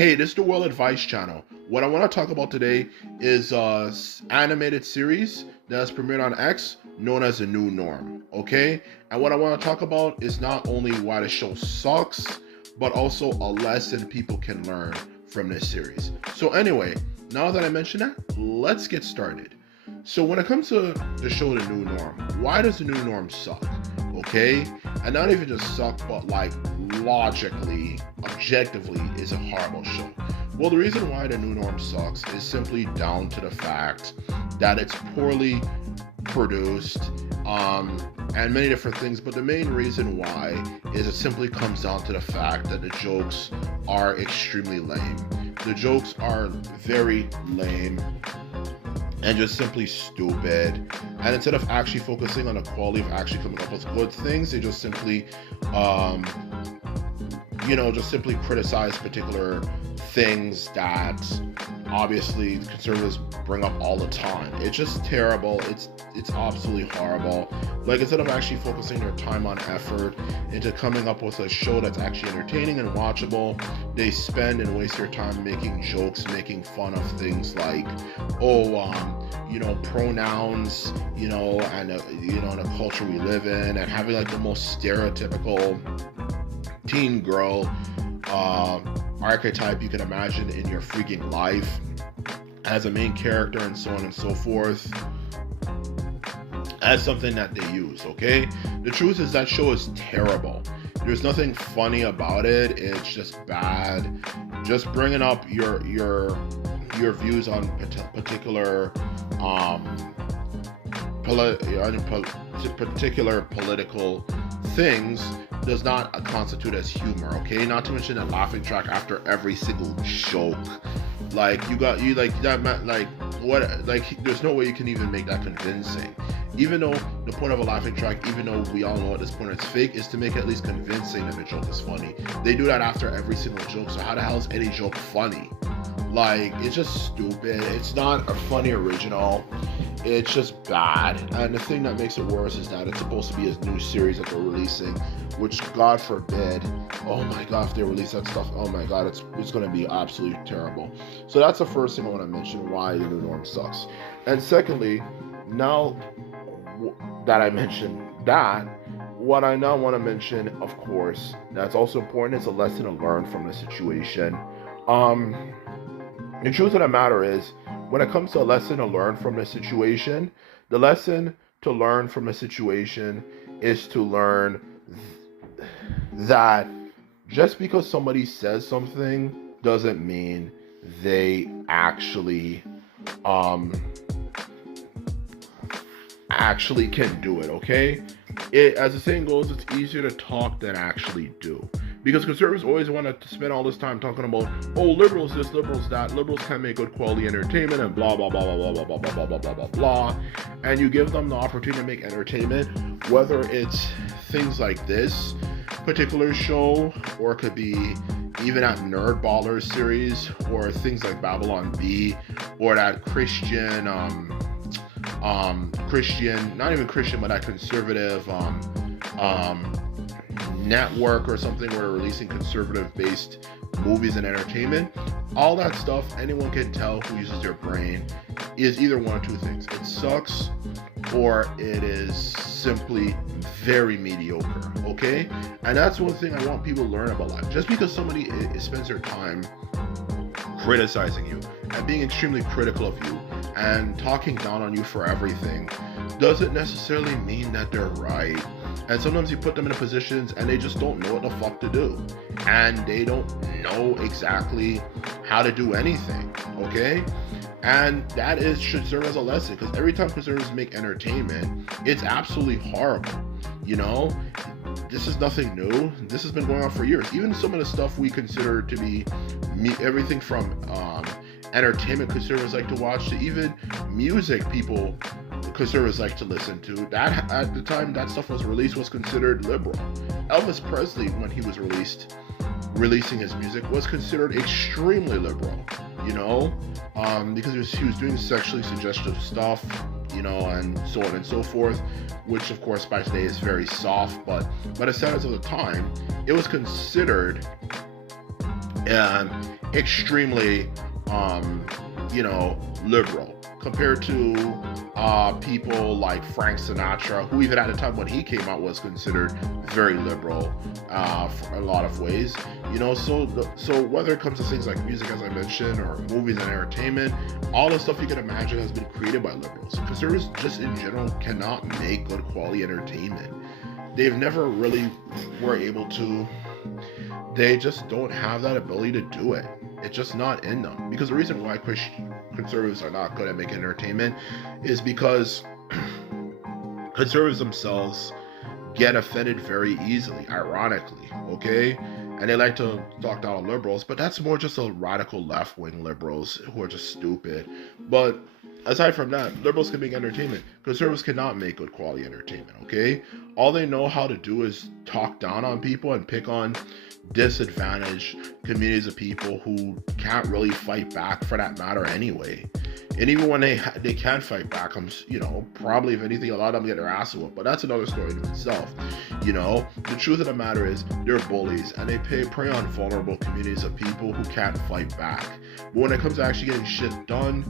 Hey, this is the World Advice Channel. What I want to talk about today is animated series that's premiered on X, known as The New Norm. Okay, and what I want to talk about is not only why the show sucks, but also a lesson people can learn from this series. So anyway, now that I mentioned that, let's get started. So when it comes to the show The New Norm, why does The New Norm suck? Okay, and not even just suck, but like logically, objectively, is a horrible show. Well, the reason why The New Norm sucks is simply down to the fact that it's poorly produced, and many different things. But the main reason why is it simply comes down to the fact that the jokes are extremely lame. The jokes are very lame and just simply stupid. And instead of actually focusing on the quality of actually coming up with good things, they just simply, just simply criticize particular things that obviously conservatives bring up all the time. It's just terrible. It's absolutely horrible. Like, instead of actually focusing their time on effort into coming up with a show that's actually entertaining and watchable, they spend and waste their time making jokes, making fun of things like, pronouns, and the culture we live in, and having like the most stereotypical teen girl archetype you can imagine in your freaking life as a main character, and so on and so forth, as something that they use. Okay, the truth is that show is terrible. There's nothing funny about it. It's just bad. Just bringing up your views on particular particular political things does not constitute as humor. Okay, not to mention a laughing track after every single joke. Like, there's no way you can even make that convincing. Even though the point of a laughing track, even though we all know at this point it's fake, is to make it at least convincing that the joke is funny. They do that after every single joke, so how the hell is any joke funny? Like, it's just stupid. It's not a funny original. It's just bad. And the thing that makes it worse is that it's supposed to be a new series that they're releasing, which, God forbid, oh my God, if they release that stuff, oh my God, it's going to be absolutely terrible. So that's the first thing I want to mention, why The New Norm sucks. And secondly, now that I mentioned that, what I now want to mention, of course, that's also important, is a lesson to learn from the situation. The truth of the matter is, when it comes to a lesson to learn from the situation, the lesson to learn from the situation is to learn that just because somebody says something doesn't mean they actually can do it. Okay, as the saying goes, it's easier to talk than actually do. Because conservatives always want to spend all this time talking about, liberals this, liberals that, liberals can't make good quality entertainment, and blah, blah, blah, blah, blah, blah, blah, blah, blah, blah, blah, blah. And you give them the opportunity to make entertainment, whether it's things like this particular show, or it could be even that Nerd Ballers series, or things like Babylon Bee, or that Christian, not even Christian, but that conservative, network or something, where they're releasing conservative based movies and entertainment. All that stuff, anyone can tell who uses their brain, is either one of two things: it sucks, or it is simply very mediocre. Okay, and that's one thing I want people to learn about life. Just because somebody spends their time criticizing you and being extremely critical of you and talking down on you for everything doesn't necessarily mean that they're right. And sometimes you put them in positions and they just don't know what the fuck to do. And they don't know exactly how to do anything, okay? And that should serve as a lesson, because every time conservatives make entertainment, it's absolutely horrible. This is nothing new. This has been going on for years. Even some of the stuff we consider to be everything from entertainment conservatives like to watch, to even music conservatives like to listen to, that at the time that stuff was released was considered liberal. Elvis Presley, when he was releasing his music, was considered extremely liberal, because he was doing sexually suggestive stuff, and so on and so forth, which of course by today is very soft, but by the standards of the time, it was considered extremely, um, liberal compared to people like Frank Sinatra, who even at the time when he came out was considered very liberal for a lot of ways. So whether it comes to things like music, as I mentioned, or movies and entertainment, all the stuff you can imagine has been created by liberals. Conservatives, just in general, cannot make good quality entertainment. They've never really were able to. They just don't have that ability to do it. It's just not in them. Because the reason why conservatives are not good at making entertainment is because conservatives themselves get offended very easily, ironically, okay? And they like to talk down on liberals, but that's more just a radical left wing liberals who are just stupid. But aside from that, liberals can make entertainment. Conservatives cannot make good quality entertainment, okay? All they know how to do is talk down on people and pick on disadvantaged communities of people who can't really fight back for that matter anyway. And even when they can fight back, probably if anything, a lot of them get their ass whooped. But that's another story in itself. The truth of the matter is they're bullies and they prey on vulnerable communities of people who can't fight back. But when it comes to actually getting shit done,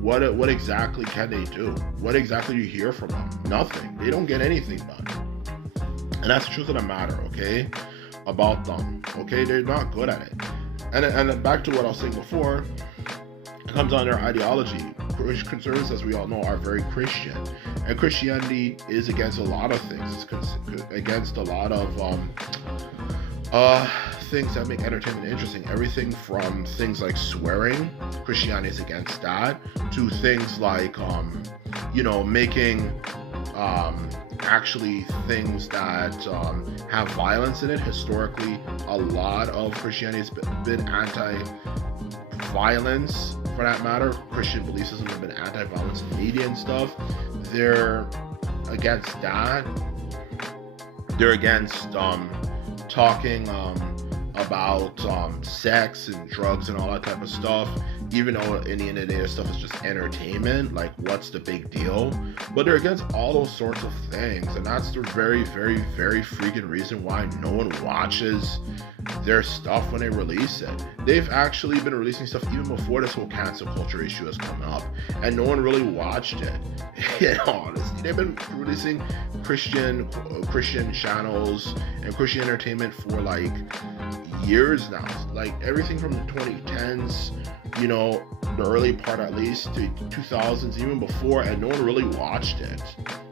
what exactly can they do? What exactly do you hear from them? Nothing. They don't get anything done. And that's the truth of the matter, okay? About them, okay? They're not good at it. And back to what I was saying before, it comes on their ideology. Conservatives, as we all know, are very Christian, and Christianity is against a lot of things. It's against a lot of things that make entertainment interesting. Everything from things like swearing, Christianity is against that, to things like making actually things that have violence in it. Historically, a lot of Christianity has been anti-violence, for that matter. Christian belief systems have been anti-violence in media and stuff. They're against that. They're against talking about sex and drugs and all that type of stuff, even though in the end of the day this stuff is just entertainment. Like, what's the big deal? But they're against all those sorts of things, and that's the very, very, very freaking reason why no one watches their stuff when they release it. They've actually been releasing stuff even before this whole cancel culture issue has come up, and no one really watched it. Honestly, they've been releasing Christian channels and Christian entertainment for like years now, like everything from the 2010s, the early part at least, to 2000s, even before, and no one really watched it.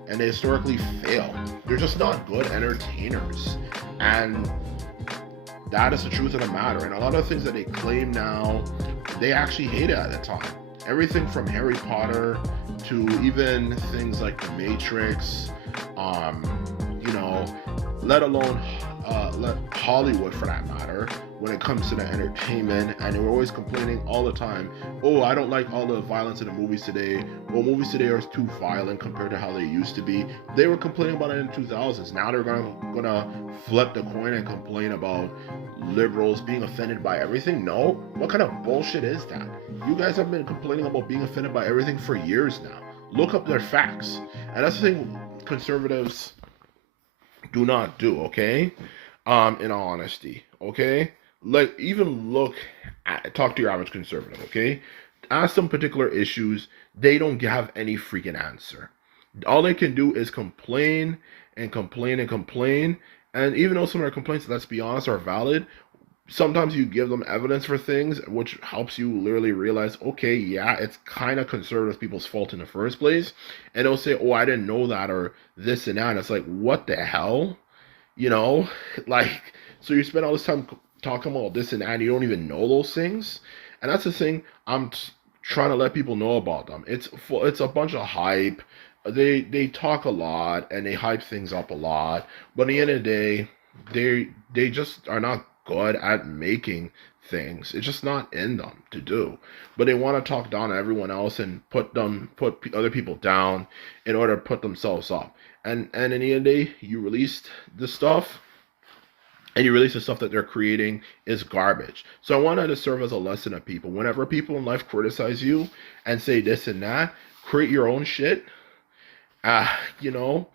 And they historically fail. They're just not good entertainers, and that is the truth of the matter. And a lot of things that they claim now, they actually hated at the time. Everything from Harry Potter to even things like The Matrix, let alone Hollywood for that matter, when it comes to the entertainment. And they were always complaining all the time, oh, I don't like all the violence in the movies today. Well, movies today are too violent compared to how they used to be. They were complaining about it in the 2000s. Now they're gonna flip the coin and complain about liberals being offended by everything. No, what kind of bullshit is that? You guys have been complaining about being offended by everything for years now. Look up their facts. And that's the thing conservatives do not do, okay? In all honesty, okay? Like, even talk to your average conservative, okay? Ask them particular issues, they don't have any freaking answer. All they can do is complain and complain and complain. And even though some of their complaints, let's be honest, are valid, sometimes you give them evidence for things, which helps you literally realize, okay, yeah, it's kind of conservative people's fault in the first place. And they'll say, oh, I didn't know that, or this and that. And it's like, what the hell? Like, so you spend all this time talking about this and that, and you don't even know those things. And that's the thing I'm trying to let people know about them. It's a bunch of hype. They talk a lot and they hype things up a lot, but at the end of the day, they just are not good at making things. It's just not in them to do. But they want to talk down to everyone else and put other people down in order to put themselves up. And in the end of the day, you released the stuff, and you release the stuff that they're creating is garbage. So I wanted to serve as a lesson to people. Whenever people in life criticize you and say this and that, create your own shit. You know,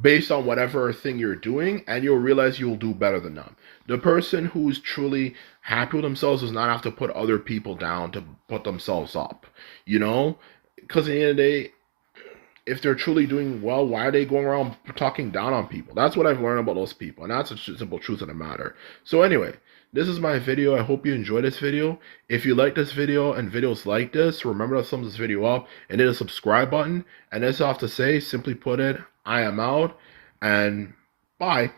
based on whatever thing you're doing, and you'll realize you'll do better than them. The person who's truly happy with themselves does not have to put other people down to put themselves up, you know? Because at the end of the day, if they're truly doing well, why are they going around talking down on people? That's what I've learned about those people, and that's a simple truth of the matter. So anyway, this is my video. I hope you enjoyed this video. If you like this video and videos like this, remember to thumbs this video up and hit the subscribe button. And that's all I have to say. Simply put it, I am out, and bye.